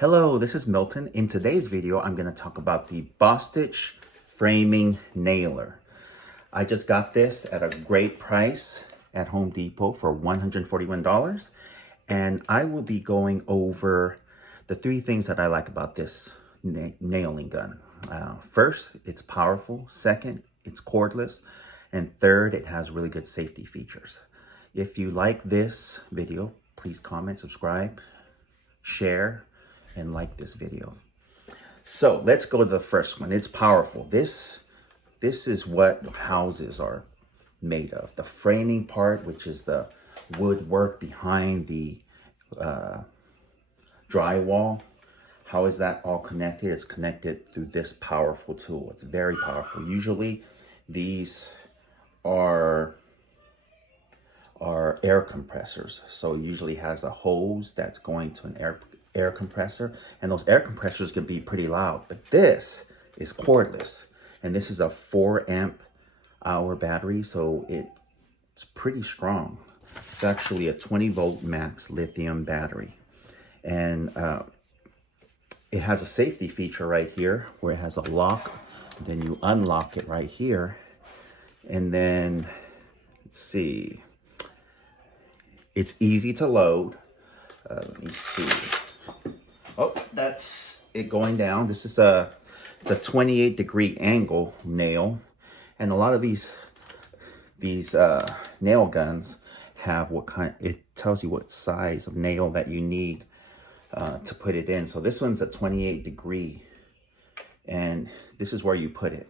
Hello, this is Milton. In today's video, I'm going to talk about the Bostitch framing nailer. I just got this at a great price at Home Depot for $141. And I will be going over the three things that I like about this nailing gun. First, it's powerful. Second, it's cordless. And third, it has really good safety features. If you like this video, please comment, subscribe, share, and like this video. So let's go to the first one. It's powerful. This is what houses are made of. The framing part, which is the woodwork behind the drywall. How is that all connected? It's connected through this powerful tool. It's very powerful. Usually these are air compressors. So it usually has a hose that's going to an air compressor, and those air compressors can be pretty loud, but this is cordless, and this is a 4 amp-hour battery, so it's pretty strong. It's actually a 20-volt max lithium battery, and it has a safety feature right here where it has a lock. Then you unlock it right here, and then let's see, it's easy to load. Let me see. Oh, that's it going down. This is it's a 28-degree angle nail, and a lot of these nail guns have what kind. It tells you what size of nail that you need to put it in. So this one's a 28-degree, and this is where you put it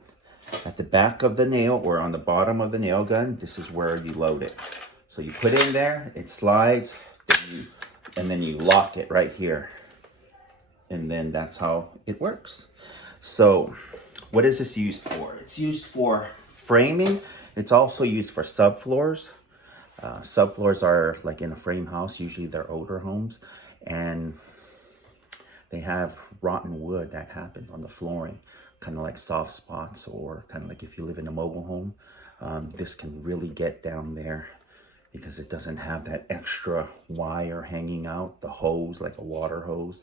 at the back of the nail or on the bottom of the nail gun. This is where you load it. So you put it in there, it slides, and then you lock it right here. And then that's how it works. So what is this used for? It's used for framing. It's also used for subfloors. Subfloors are like in a frame house. Usually they're older homes, and they have rotten wood that happens on the flooring, kind of like soft spots, or kind of like if you live in a mobile home. This can really get down there because it doesn't have that extra wire hanging out, the hose, like a water hose,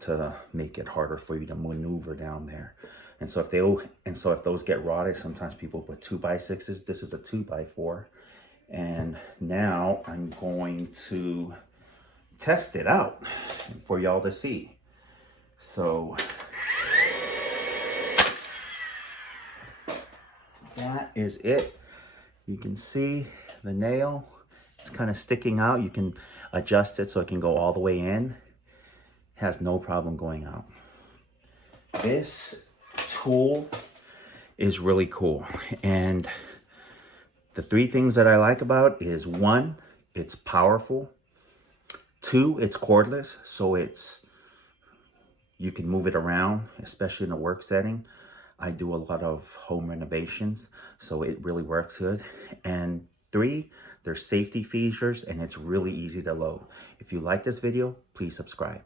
to make it harder for you to maneuver down there. And so if those get rotted, sometimes people put 2x6s. This is a 2x4. And now I'm going to test it out for y'all to see. So that is it. You can see the nail. It's kind of sticking out. You can adjust it so it can go all the way in. Has no problem going out. This tool is really cool, and the three things that I like about is: 1, it's powerful; 2, it's cordless, so you can move it around, especially in a work setting. I do a lot of home renovations, so it really works good. And 3, there's safety features, and it's really easy to load. If you like this video, please subscribe.